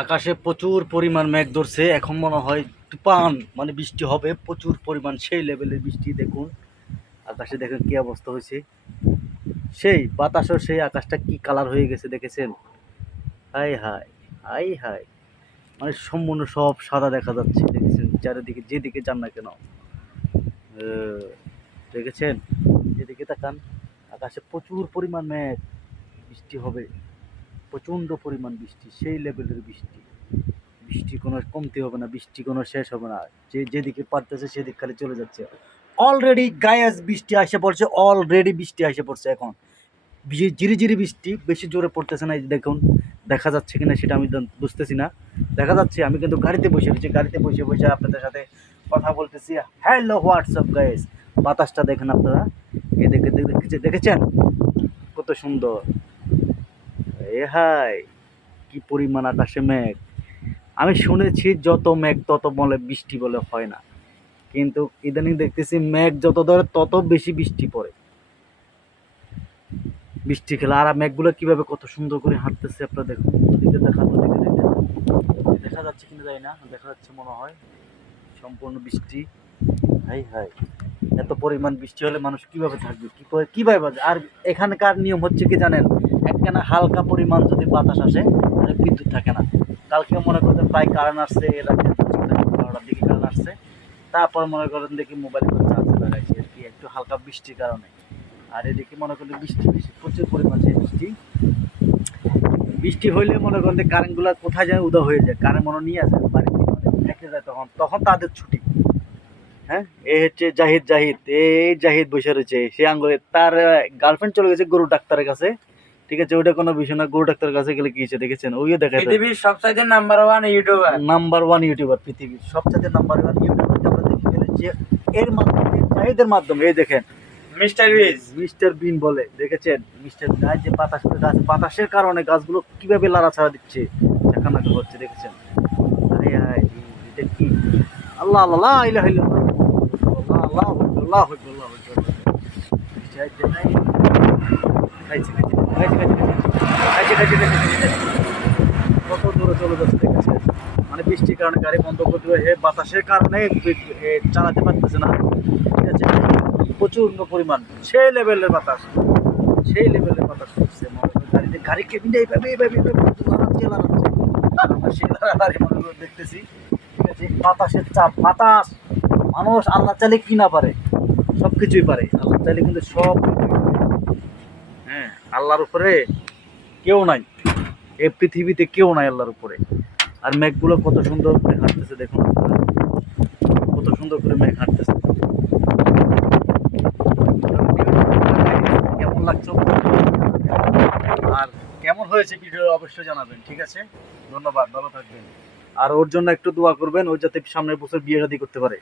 আকাশে প্রচুর পরিমাণ মেঘ ধরছে। এখন মনে হয় তুফান মানে বৃষ্টি হবে, প্রচুর পরিমাণ সেই লেভেলের বৃষ্টি। দেখুন আকাশে, দেখেন কি অবস্থা হয়েছে। সেই বাতাসও সেই আকাশটা কি কালার হয়ে গেছে দেখেছেন? হাই হাই, হাই হাই, মানে সম্পূর্ণ সব সাদা দেখা যাচ্ছে। দেখেছেন চারিদিকে যেদিকে যান না কেন, দেখেছেন? যেদিকে তাকান আকাশে প্রচুর পরিমাণ মেঘ, বৃষ্টি হবে, প্রচণ্ড পরিমাণ বৃষ্টি, সেই লেভেলের বৃষ্টি। বৃষ্টি কোনো কমতি হবে না, বৃষ্টি কোনো শেষ হবে না। যেদিকে পারতেছে সেদিক খালি চলে যাচ্ছে। অলরেডি গায়াস বৃষ্টি আসে পড়ছে, অলরেডি বৃষ্টি আসে পড়ছে। এখন ঝিরি ঝিরি বৃষ্টি, বেশি জোরে পড়তেছে না। এই দেখুন, দেখা যাচ্ছে কিনা সেটা আমি বুঝতেছি না। দেখা যাচ্ছে, আমি কিন্তু গাড়িতে বসে রয়েছি, গাড়িতে বসে বসে আপনাদের সাথে কথা বলতেছি। হ্যালো হোয়াটসঅ্যাপ গাইস, বাতাসটা দেখেন আপনারা, এ দেখেছেন কত সুন্দর। এ হাই, কি পরিমাণ আকাশে মেঘ। আমি শুনেছি যত মেঘ তত বলে বৃষ্টি বলে হয় না, কিন্তু ইদানিং দেখতেছি মেঘ যত ধরে তত বেশি বৃষ্টি পড়ে, বৃষ্টি খেলা। আর মেঘগুলো কিভাবে কত সুন্দর করে হাঁটতেছে আপনারা দেখুন। ওদিকে দেখান, ওদিকে দেখেন, দেখা যাচ্ছে কিনা যায় না, দেখা যাচ্ছে মনে হয় সম্পূর্ণ বৃষ্টি। হাই হাই, এত পরিমাণ বৃষ্টি হলে মানুষ কিভাবে থাকবে, কিভাবে বাজে। আর এখানকার নিয়ম হচ্ছে কি জানেন, একখানা হালকা পরিমাণ যদি বাতাস আসে তাহলে বিদ্যুৎ থাকে না। কালকে মনে করতেন প্রায় কারেন্ট আসছে, রাতে 12টার দিকে কারেন্ট আসছে। তারপর মনে করেন দেখি মোবাইল চার্জ লাগাইছে আর কি, একটু হালকা বৃষ্টির কারণে। আর এদিকে মনে করলে বৃষ্টি বেশি, প্রচুর পরিমাণ সেই বৃষ্টি। বৃষ্টি হইলে মনে করেন যে কারেন্টগুলো কোথায় যায়, উদা হয়ে যায়, কারেন্ট মনে নিয়ে আসে বাড়িতে, থেকে যায়। তখন তখন তাদের ছুটি। হ্যাঁ, এই হচ্ছে জাহিদ, জাহিদ, এই জাহিদ বসে রয়েছে সে আঙ্গুলে। তার গার্লফ্রেন্ড চলে গেছে গরু ডাক্তারের কাছে। ঠিক আছে, ওইটা কোনো বিষয় না। গরু ডাক্তারের কাছে গেলে কি হয়েছে দেখেছেন? ওইও দেখা যায় পৃথিবীর সবচাইতে নাম্বার 1 ইউটিউবার, নাম্বার 1 ইউটিউবার, পৃথিবীর সবচেয়ে নাম্বার 1 ইউটিউবারকে আমরা দেখে ফেলেছি এর মাধ্যমে, জাহিদের মাধ্যমে। এই দেখেন মিস্টার বিস। মিস্টার বিন বলে, দেখেছেন? মিস্টার গাছ যে বাতাস, গাছ বাতাসের কারণে গাছগুলো কিভাবে লাড়াছাড়া দিচ্ছে, ঝাঁকানাকা হচ্ছে, দেখেছেন? আরে আয়, এটা কি? আল্লাহ আল্লাহ, লা ইলাহা ইল্লাল্লাহ, আল্লাহ আল্লাহ আকবার, আল্লাহু আকবার, আল্লাহু আকবার। খাইছে খাইছে খাইছে খাইছে খাইছে খাইছে, কত দূরে চলে যাচ্ছে দেখেছেন? মানে বৃষ্টির কারণে গাড়ি বন্ধ করে দেবে, বাতাসের কারণে চালাতে পারতেছে না। ঠিক আছে, প্রচন্ড পরিমাণ সেই লেভেলের বাতাস, সেই লেভেলের বাতাস করছে। মনে হয় গাড়িতে, গাড়ি কেবিনটা এইভাবে এইভাবে এইভাবে লাড়াচ্ছে লাড়াচ্ছে, আমরা সেই লাড়াড়ি মনে করে দেখতেছি। ঠিক আছে, বাতাসের চাপ, বাতাস। মানুষ আল্লাহ চাইলে কি না পারে, সব কিছুই পারে। আল্লাহ চাইলে কিন্তু সব কিছুই পারে। হ্যাঁ, আল্লাহর উপরে কেউ নাই, এই পৃথিবীতে কেউ নাই আল্লাহর উপরে। আর মেঘগুলো কত সুন্দর করে হাঁটতেছে দেখুন আপনারা, কত সুন্দর করে মেঘ হাঁটতেছে। কেমন লাগছে আর কেমন হয়েছে ভিডিও অবশ্যই জানাবেন। ঠিক আছে, ধন্যবাদ, ভালো থাকবেন। আর ওর জন্য একটু দোয়া করবেন, ও যাতে সামনের বছর বিয়ে শাদী করতে পারে।